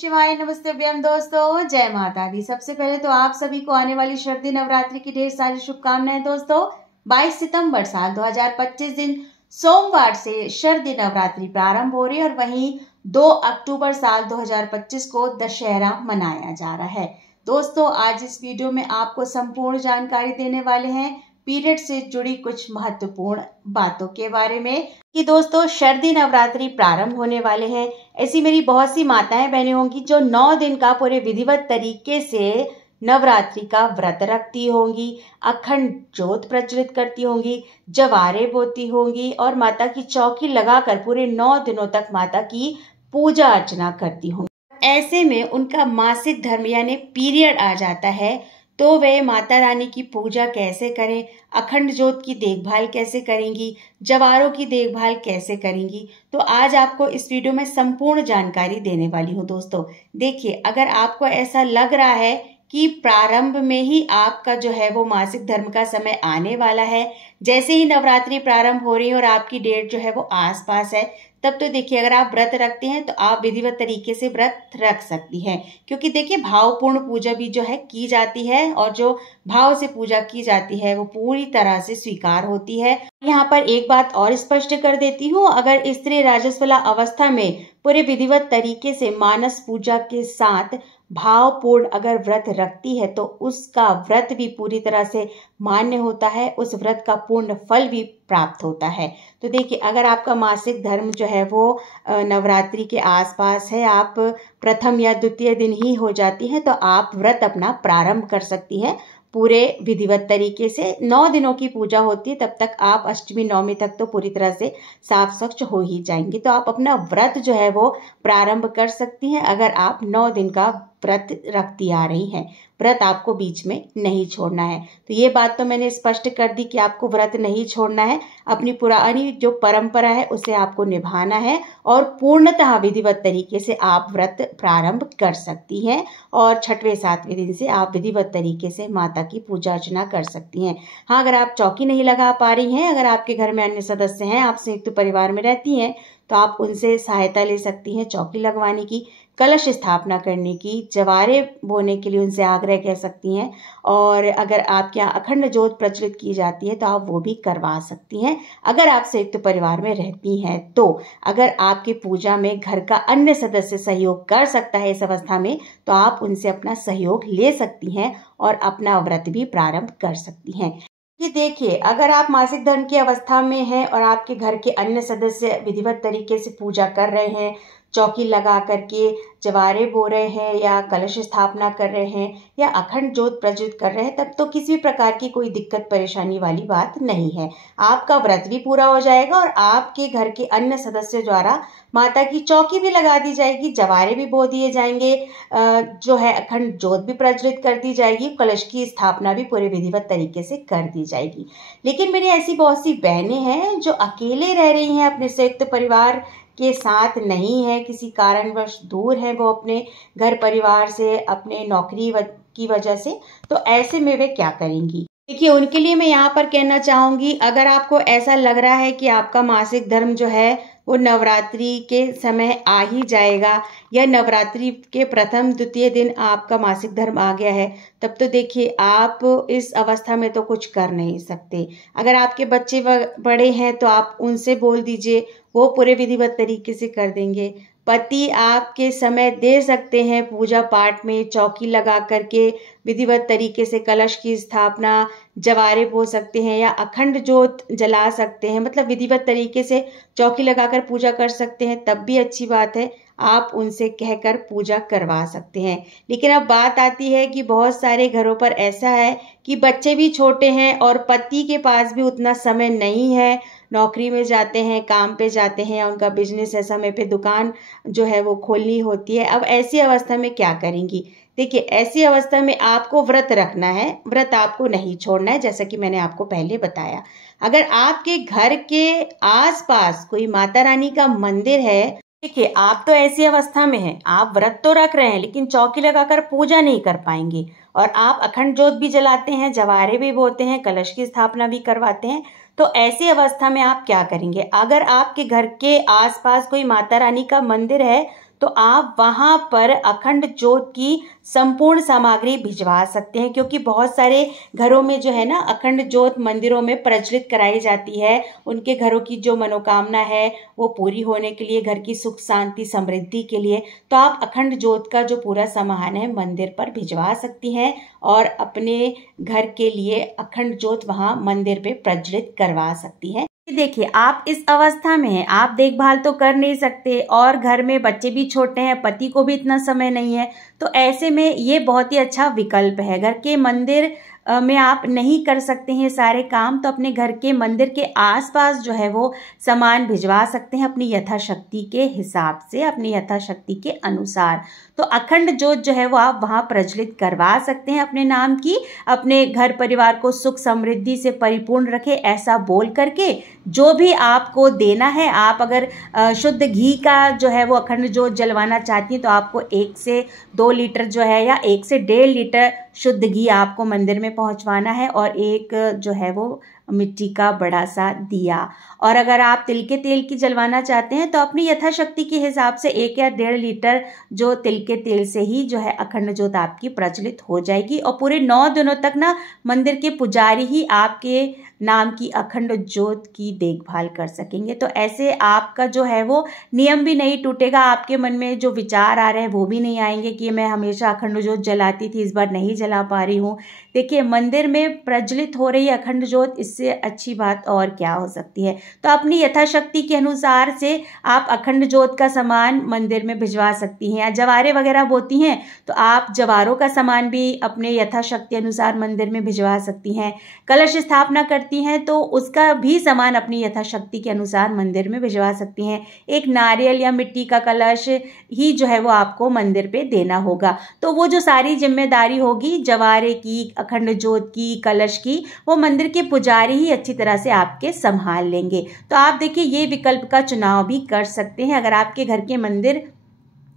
शिवाय, नमस्ते अभ्यम दोस्तों, जय माता दी। सबसे पहले तो आप सभी को आने वाली शरदी नवरात्रि की ढेर सारी शुभकामनाएं दोस्तों। 22 सितंबर साल 2025 दिन सोमवार से शरदी नवरात्रि प्रारंभ हो रही है और वहीं 2 अक्टूबर साल 2025 को दशहरा मनाया जा रहा है। दोस्तों, आज इस वीडियो में आपको संपूर्ण जानकारी देने वाले हैं पीरियड से जुड़ी कुछ महत्वपूर्ण बातों के बारे में कि दोस्तों शरदी नवरात्रि प्रारंभ होने वाले हैं। ऐसी मेरी बहुत सी माताएं बहनें होंगी जो 9 दिन का पूरे विधिवत तरीके से नवरात्रि का व्रत रखती होंगी, अखंड ज्योत प्रज्वलित करती होंगी, जवारे बोती होंगी और माता की चौकी लगाकर पूरे 9 दिनों तक माता की पूजा अर्चना करती होंगी। ऐसे में उनका मासिक धर्म यानी पीरियड आ जाता है, तो वे माता रानी की पूजा कैसे करें, अखंड ज्योत की देखभाल कैसे करेंगी, जवारों की देखभाल कैसे करेंगी, तो आज आपको इस वीडियो में संपूर्ण जानकारी देने वाली हूँ। दोस्तों देखिए, अगर आपको ऐसा लग रहा है कि प्रारंभ में ही आपका जो है वो मासिक धर्म का समय आने वाला है, जैसे ही नवरात्रि प्रारंभ हो रही है और आपकी डेट जो है वो आसपास है, तब तो देखिए अगर आप व्रत रखते हैं तो आप विधिवत तरीके से व्रत रख सकती हैं, क्योंकि देखिए भावपूर्ण पूजा भी जो है की जाती है और जो भाव से पूजा की जाती है वो पूरी तरह से स्वीकार होती है। यहाँ पर एक बात और स्पष्ट कर देती हूँ, अगर स्त्री राजस्वला अवस्था में पूरे विधिवत तरीके से मानस पूजा के साथ भावपूर्ण अगर व्रत रखती है तो उसका व्रत भी पूरी तरह से मान्य होता है, उस व्रत का पूर्ण फल भी प्राप्त होता है। तो देखिए, अगर आपका मासिक धर्म जो है वो नवरात्रि के आसपास है, आप प्रथम या द्वितीय दिन ही हो जाती हैं, तो आप व्रत अपना प्रारंभ कर सकती हैं पूरे विधिवत तरीके से। 9 दिनों की पूजा होती है, तब तक आप अष्टमी नवमी तक तो पूरी तरह से साफ स्वच्छ हो ही जाएंगी, तो आप अपना व्रत जो है वो प्रारंभ कर सकती हैं अगर आप 9 दिन का व्रत रखती आ रही हैं। व्रत आपको बीच में नहीं छोड़ना है। तो ये बात तो मैंने स्पष्ट कर दी कि आपको व्रत नहीं छोड़ना है, अपनी पुरानी जो परंपरा है उसे आपको निभाना है और पूर्णतः विधिवत तरीके से आप व्रत प्रारंभ कर सकती हैं और 6वें 7वें दिन से आप विधिवत तरीके से माता की पूजा अर्चना कर सकती हैं। हाँ, अगर आप चौकी नहीं लगा पा रही हैं, अगर आपके घर में अन्य सदस्य हैं, आप संयुक्त परिवार में रहती हैं, तो आप उनसे सहायता ले सकती हैं चौकी लगवाने की, कलश स्थापना करने की, जवारे बोने के लिए उनसे आग्रह कर सकती हैं और अगर आपके यहाँ अखंड ज्योत प्रज्वलित की जाती है तो आप वो भी करवा सकती हैं अगर आप संयुक्त परिवार में रहती हैं। तो अगर आपकी पूजा में घर का अन्य सदस्य सहयोग कर सकता है इस अवस्था में, तो आप उनसे अपना सहयोग ले सकती हैं और अपना व्रत भी प्रारंभ कर सकती हैं। कि देखिए, अगर आप मासिक धर्म की अवस्था में हैं और आपके घर के अन्य सदस्य विधिवत तरीके से पूजा कर रहे हैं, चौकी लगा करके जवारे बो रहे हैं या कलश स्थापना कर रहे हैं या अखंड ज्योत प्रज्वलित कर रहे हैं, तब तो किसी प्रकार की कोई दिक्कत परेशानी वाली बात नहीं है। आपका व्रत भी पूरा हो जाएगा और आपके घर के अन्य सदस्यों द्वारा माता की चौकी भी लगा दी जाएगी, जवारे भी बो दिए जाएंगे, जो है अखंड ज्योत भी प्रज्वलित कर दी जाएगी, कलश की स्थापना भी पूरे विधिवत तरीके से कर दी जाएगी। लेकिन मेरी ऐसी बहुत सी बहनें हैं जो अकेले रह रही हैं, अपने संयुक्त परिवार के साथ नहीं है, किसी कारणवश दूर है वो अपने घर परिवार से, अपने नौकरी की वजह से, तो ऐसे में वे क्या करेंगी? देखिए, उनके लिए मैं यहाँ पर कहना चाहूंगी, अगर आपको ऐसा लग रहा है कि आपका मासिक धर्म जो है वो नवरात्रि के समय आ ही जाएगा या नवरात्रि के प्रथम द्वितीय दिन आपका मासिक धर्म आ गया है, तब तो देखिए आप इस अवस्था में तो कुछ कर नहीं सकते। अगर आपके बच्चे बड़े हैं तो आप उनसे बोल दीजिए, वो पूरे विधिवत तरीके से कर देंगे। पति आपके समय दे सकते हैं पूजा पाठ में, चौकी लगा करके विधिवत तरीके से कलश की स्थापना, जवारे बो सकते हैं या अखंड ज्योत जला सकते हैं, मतलब विधिवत तरीके से चौकी लगाकर पूजा कर सकते हैं, तब भी अच्छी बात है, आप उनसे कहकर पूजा करवा सकते हैं। लेकिन अब बात आती है कि बहुत सारे घरों पर ऐसा है कि बच्चे भी छोटे हैं और पति के पास भी उतना समय नहीं है, नौकरी में जाते हैं, काम पे जाते हैं, उनका बिजनेस है, समय पे दुकान जो है वो खोलनी होती है। अब ऐसी अवस्था में क्या करेंगी? देखिए, ऐसी अवस्था में आपको व्रत रखना है, व्रत आपको नहीं छोड़ना है, जैसा कि मैंने आपको पहले बताया। अगर आपके घर के आसपास कोई माता रानी का मंदिर है, देखिए आप तो ऐसी अवस्था में हैं, आप व्रत तो रख रहे हैं लेकिन चौकी लगाकर पूजा नहीं कर पाएंगे और आप अखंड ज्योत भी जलाते हैं, जवारे भी बोते हैं, कलश की स्थापना भी करवाते हैं, तो ऐसी अवस्था में आप क्या करेंगे? अगर आपके घर के आसपास कोई माता रानी का मंदिर है तो आप वहाँ पर अखंड ज्योत की संपूर्ण सामग्री भिजवा सकते हैं, क्योंकि बहुत सारे घरों में जो है ना अखंड ज्योत मंदिरों में प्रज्वलित कराई जाती है। उनके घरों की जो मनोकामना है वो पूरी होने के लिए, घर की सुख शांति समृद्धि के लिए। तो आप अखंड ज्योत का जो पूरा सामान है मंदिर पर भिजवा सकती हैं और अपने घर के लिए अखंड ज्योत वहाँ मंदिर पे प्रज्वलित करवा सकती हैं। देखिए, आप इस अवस्था में हैं, आप देखभाल तो कर नहीं सकते और घर में बच्चे भी छोटे हैं, पति को भी इतना समय नहीं है, तो ऐसे में ये बहुत ही अच्छा विकल्प है। घर के मंदिर में आप नहीं कर सकते हैं सारे काम, तो अपने घर के मंदिर के आसपास जो है वो सामान भिजवा सकते हैं अपनी यथाशक्ति के हिसाब से, अपनी यथाशक्ति के अनुसार। तो अखंड ज्योत जो है वो आप वहाँ प्रज्वलित करवा सकते हैं अपने नाम की। अपने घर परिवार को सुख समृद्धि से परिपूर्ण रखे ऐसा बोल करके जो भी आपको देना है, आप अगर शुद्ध घी का जो है वो अखंड ज्योत जलवाना चाहती हैं तो आपको 1 से 2 लीटर जो है या 1 से 1.5 लीटर शुद्ध घी आपको मंदिर में पहुंचवाना है और एक जो है वो मिट्टी का बड़ा सा दिया। और अगर आप तिल के तेल की जलवाना चाहते हैं तो अपनी यथाशक्ति के हिसाब से 1 या 1.5 लीटर जो तिल के तेल से ही जो है अखंड ज्योत आपकी प्रज्वलित हो जाएगी। और पूरे 9 दिनों तक ना मंदिर के पुजारी ही आपके नाम की अखंड ज्योत की देखभाल कर सकेंगे। तो ऐसे आपका जो है वो नियम भी नहीं टूटेगा, आपके मन में जो विचार आ रहे हैं वो भी नहीं आएंगे कि मैं हमेशा अखंड ज्योत जलाती थी, इस बार नहीं जला पा रही हूँ। देखिए, मंदिर में प्रज्वलित हो रही अखंड ज्योत, इससे अच्छी बात और क्या हो सकती है। तो अपनी यथाशक्ति के अनुसार से आप अखंड ज्योत का सामान मंदिर में भिजवा सकती हैं। या जवारे वगैरह बोती हैं तो आप जवारों का सामान भी अपने यथाशक्ति अनुसार मंदिर में भिजवा सकती हैं। कलश स्थापना करती हैं तो उसका भी सामान अपनी यथाशक्ति के अनुसार मंदिर में भिजवा सकती हैं। एक नारियल या मिट्टी का कलश ही जो है वो आपको मंदिर पे देना होगा। तो वो जो सारी जिम्मेदारी होगी जवारे की, अखंड ज्योत की, कलश की, वो मंदिर के पुजारी ही अच्छी तरह से आपके संभाल लेंगे। तो आप देखिए ये विकल्प का चुनाव भी कर सकते हैं। अगर आपके घर के मंदिर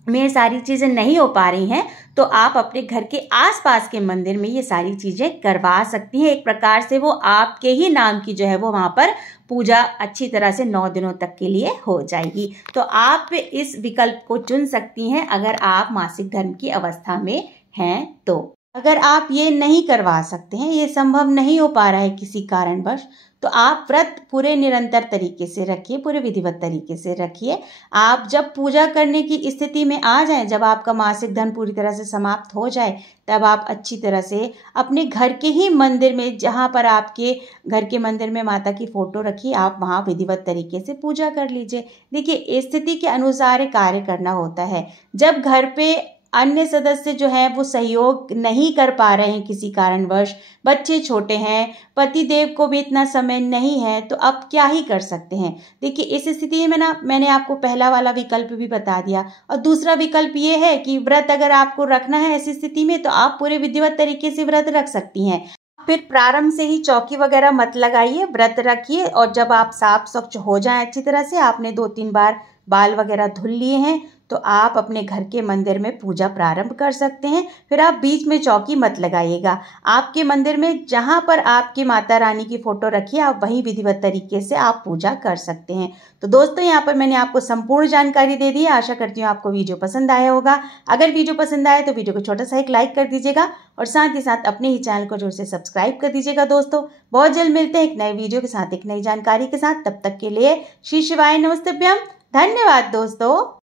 में सारी चीज़ें नहीं हो पा रही हैं तो आप अपने घर के आसपास के मंदिर में ये सारी चीज़ें करवा सकती हैं। एक प्रकार से वो आपके ही नाम की जो है वो वहाँ पर पूजा अच्छी तरह से 9 दिनों तक के लिए हो जाएगी। तो आप इस विकल्प को चुन सकती हैं अगर आप मासिक धर्म की अवस्था में हैं तो। अगर आप ये नहीं करवा सकते हैं, ये संभव नहीं हो पा रहा है किसी कारणवश, तो आप व्रत पूरे निरंतर तरीके से रखिए, पूरे विधिवत तरीके से रखिए। आप जब पूजा करने की स्थिति में आ जाएं, जब आपका मासिक धर्म पूरी तरह से समाप्त हो जाए, तब आप अच्छी तरह से अपने घर के ही मंदिर में, जहाँ पर आपके घर के मंदिर में माता की फोटो रखी, आप वहाँ विधिवत तरीके से पूजा कर लीजिए। देखिए, स्थिति के अनुसार कार्य करना होता है। जब घर पे अन्य सदस्य जो हैं वो सहयोग नहीं कर पा रहे हैं किसी कारणवश, बच्चे छोटे हैं, पति देव को भी इतना समय नहीं है, तो अब क्या ही कर सकते हैं। देखिए, इस स्थिति में ना मैंने आपको पहला वाला विकल्प भी बता दिया। और दूसरा विकल्प ये है कि व्रत अगर आपको रखना है ऐसी स्थिति में तो आप पूरे विधिवत तरीके से व्रत रख सकती हैं। फिर प्रारंभ से ही चौकी वगैरह मत लगाइए, व्रत रखिए और जब आप साफ स्वच्छ हो जाएं अच्छी तरह से, आपने 2-3 बार बाल वगैरह धुल लिए हैं, तो आप अपने घर के मंदिर में पूजा प्रारंभ कर सकते हैं। फिर आप बीच में चौकी मत लगाइएगा। आपके मंदिर में जहाँ पर आपकी माता रानी की फोटो रखी है, आप वहीं विधिवत तरीके से आप पूजा कर सकते हैं। तो दोस्तों, यहाँ पर मैंने आपको संपूर्ण जानकारी दे दी है। आशा करती हूँ आपको वीडियो पसंद आया होगा। अगर वीडियो पसंद आए तो वीडियो को छोटा सा एक लाइक कर दीजिएगा और साथ ही साथ अपने ही चैनल को जोर से सब्सक्राइब कर दीजिएगा। दोस्तों, बहुत जल्द मिलते हैं एक नए वीडियो के साथ, एक नई जानकारी के साथ। तब तक के लिए श्री शिवाय नमस्तभ्यम। धन्यवाद दोस्तों।